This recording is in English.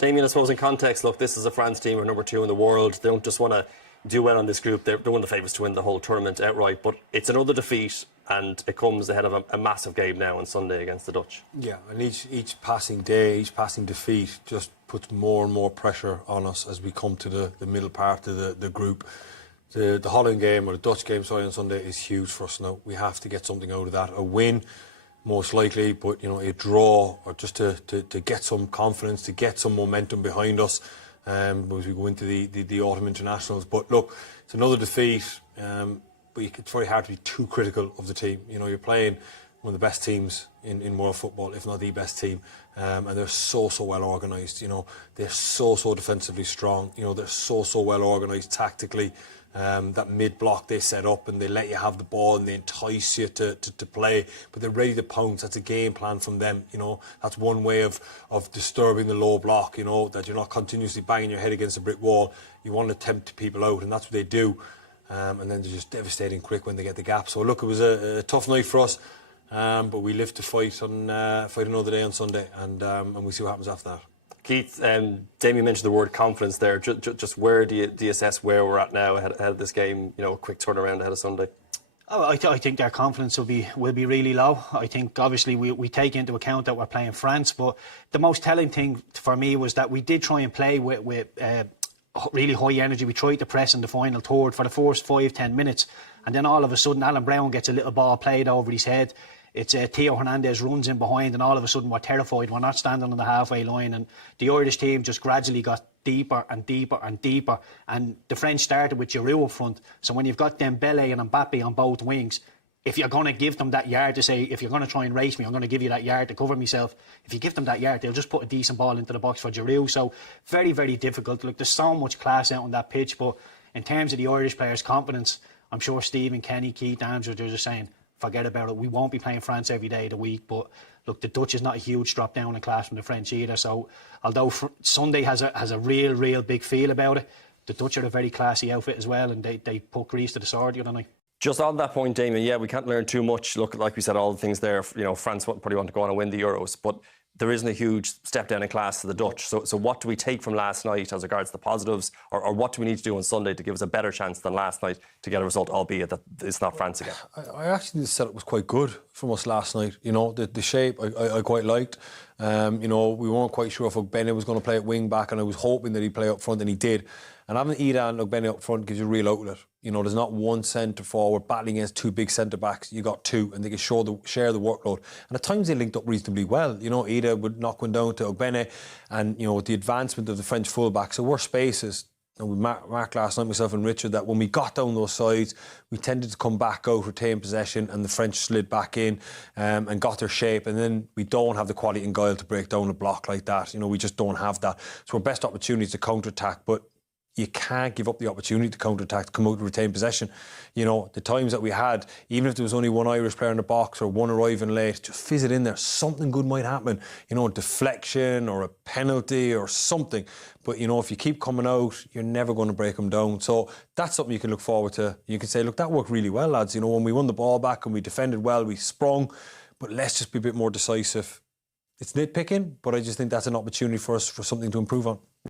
Damien, I suppose in context, look, this is a France team who are number 2 in the world. They don't just want to do well on this group. They're one of the favourites to win the whole tournament outright. But it's another defeat, and it comes ahead of a massive game now on Sunday against the Dutch. Yeah, and each passing day, each passing defeat just puts more and more pressure on us as we come to the middle part of the group. The Holland game, or the Dutch game, sorry, on Sunday is huge for us now. We have to get something out of that. A win, most likely, but a draw, or just to get some confidence, to get some momentum behind us as we go into the autumn internationals. But look, it's another defeat, but it's very hard to be too critical of the team. You're playing one of the best teams in world football, if not the best team, and they're so well organised. They're so defensively strong. They're so well organised tactically. That mid-block they set up, and they let you have the ball and they entice you to play, but they're ready to pounce. That's a game plan from them. That's one way of disturbing the low block, that you're not continuously banging your head against a brick wall. You want to tempt people out, and that's what they do, and then they're just devastating quick when they get the gap. So look, it was a tough night for us, but we live to fight another day on Sunday, and we'll see what happens after that. Keith, Damien mentioned the word confidence there. Just where do you assess where we're at now ahead of this game? A quick turnaround ahead of Sunday. Oh, I think their confidence will be really low. I think obviously we take into account that we're playing France, but the most telling thing for me was that we did try and play with really high energy. We tried to press in the final third for the first 5-10 minutes, and then all of a sudden Alan Brown gets a little ball played over his head. It's Theo Hernandez runs in behind, and all of a sudden we're terrified. We're not standing on the halfway line, and the Irish team just gradually got deeper and deeper and deeper, and the French started with Giroud up front. So when you've got Dembele and Mbappe on both wings, if you're going to give them that yard to say, if you're going to try and race me, I'm going to give you that yard to cover myself. If you give them that yard, they'll just put a decent ball into the box for Giroud. So very difficult. Look, there's so much class out on that pitch, but in terms of the Irish players' confidence, I'm sure Stephen, Kenny, Keith, Andrew, they're just saying, forget about it. We won't be playing France every day of the week, but look, the Dutch is not a huge drop down in class from the French either. So although Sunday has a real big feel about it, the Dutch are a very classy outfit as well, and they put grease to the sword the other night. Just on that point, Damien, yeah, we can't learn too much. Look, like we said, all the things there, France probably want to go on and win the Euros, but there isn't a huge step down in class to the Dutch. So what do we take from last night as regards the positives, or what do we need to do on Sunday to give us a better chance than last night to get a result, albeit that it's not France again? I actually think the setup was quite good from us last night. The shape I quite liked. We weren't quite sure if Ogbene was going to play at wing back, and I was hoping that he'd play up front, and he did. And having Ida and Ogbene up front gives you a real outlet. There's not one centre forward battling against two big centre backs. You got two, and they can share the workload. And at times they linked up reasonably well. Ida would knock one down to Ogbene, and with the advancement of the French fullbacks, so were spaces. And we marked last night, myself and Richard, that when we got down those sides, we tended to come back out, retain possession, and the French slid back in and got their shape. And then we don't have the quality and guile to break down a block like that. We just don't have that. So our best opportunity is to counter-attack, but you can't give up the opportunity to counter-attack, to come out and retain possession. The times that we had, even if there was only one Irish player in the box or one arriving late, just fizz it in there. Something good might happen. A deflection or a penalty or something. But, if you keep coming out, you're never going to break them down. So that's something you can look forward to. You can say, look, that worked really well, lads. When we won the ball back and we defended well, we sprung. But let's just be a bit more decisive. It's nitpicking, but I just think that's an opportunity for us for something to improve on.